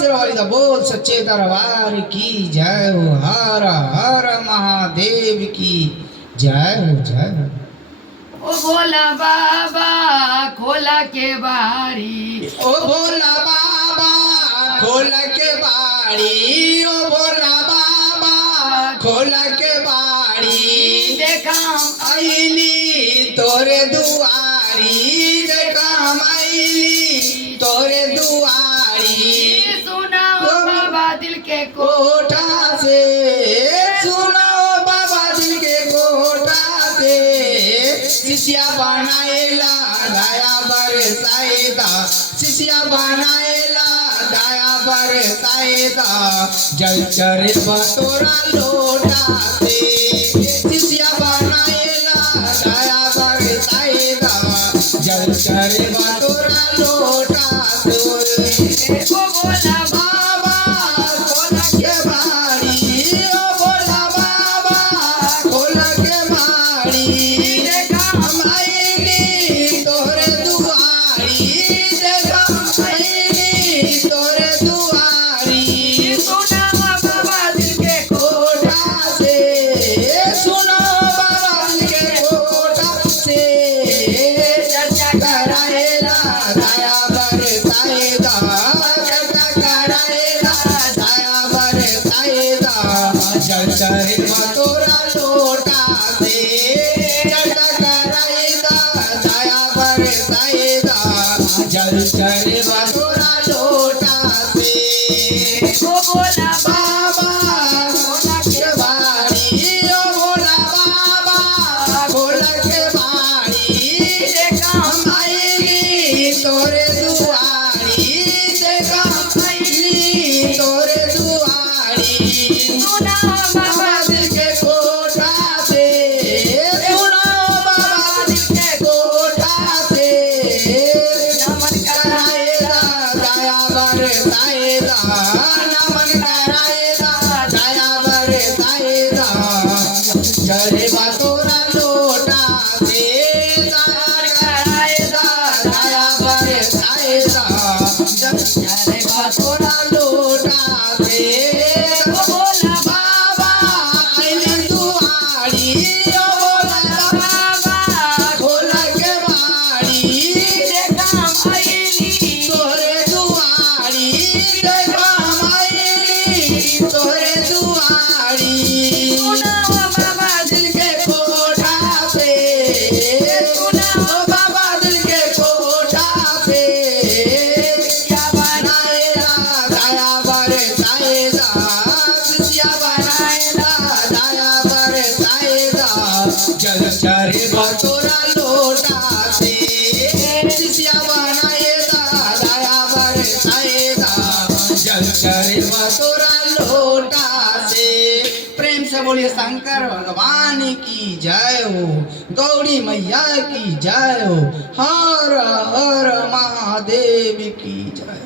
शेरवाली बोल सच्चे दरबार की जय हो। हर हर महादेव की जय हो जय हो। ओ भोला बाबा खोला के बारी, ओ भोला बाबा खोल के बाड़ी, ओ भोला बाबा खोल के बाड़ी। देखा हम आईली तोरे दुआरी, देखा हम आईली तोरे दुआरी। सुनाओ बाबा दिल के कोठा से सुनाओ बाबा दिल के कोठा से। शिष्या बनाएला दया बरसाएदा, शिष्या बनाएला दया बरसाएदा। जल चरे बतोरा लोटा से, शिष्या बनाएला दया बरसाएदा। जल चरे बतोरा लोटा से। ओ भोला बाबा खोल के बाड़ी, ओ भोला बाबा खोल के बाड़ी। देखा हम आईली तोरे दुआरी, देखा हम आईली तोरे दुआरी। सुनाओ बाबा दिल के कोठा से सुनो बाबा दिल के कोठा से। चर्चा कराएला दया बरसाएदा, चर्चा कराएला दया बरसाएदा। जल चरे बतोरा लोटा से, चर्चा कराएदा दया बरसाएदा। जल चरे बतोरा लोटा से। ओ भोला बाबा खोल के बाड़ी, ओ भोला बाबा खोल के बाड़ी। देखा हम आईली तोरे दुआरी, देखा हम आईली तोरे दुआरी। सुनाओ बाबा बाबा दिल के कोठा से, सुनाओ बाबा दिल के कोठा से। नमन कराएला दया बरसाएदा, नमन कराएला दया बरसाएदा। चरे बतोरा लोटा से, दार कराएदा दया बरसाएदा। चरे बतोरा लोटा से। ओ भोला बाबा आइली दुआरी, ओ भोला बाबा खोल के बाड़ी। देखा हम आईली तोरे दुआरी, देखा हम आईली तोरे दुआरी। सुनाओ बाबा दिल के कोठा से, सुनाओ बाबा दिल के कोठा से। शिष्या बनाएला दया बरसाएदा, शिष्या बनाएला दया बरसाएदा। जल चरे बतोरा लोटा से, शिष्या बनाएला दया बरसाएदा। जल चरे बतोरा लोटा से। प्रेम से बोलिए शंकर भगवान की जय हो, गौरी मैया की जय हो। हर हर महादेव की जय।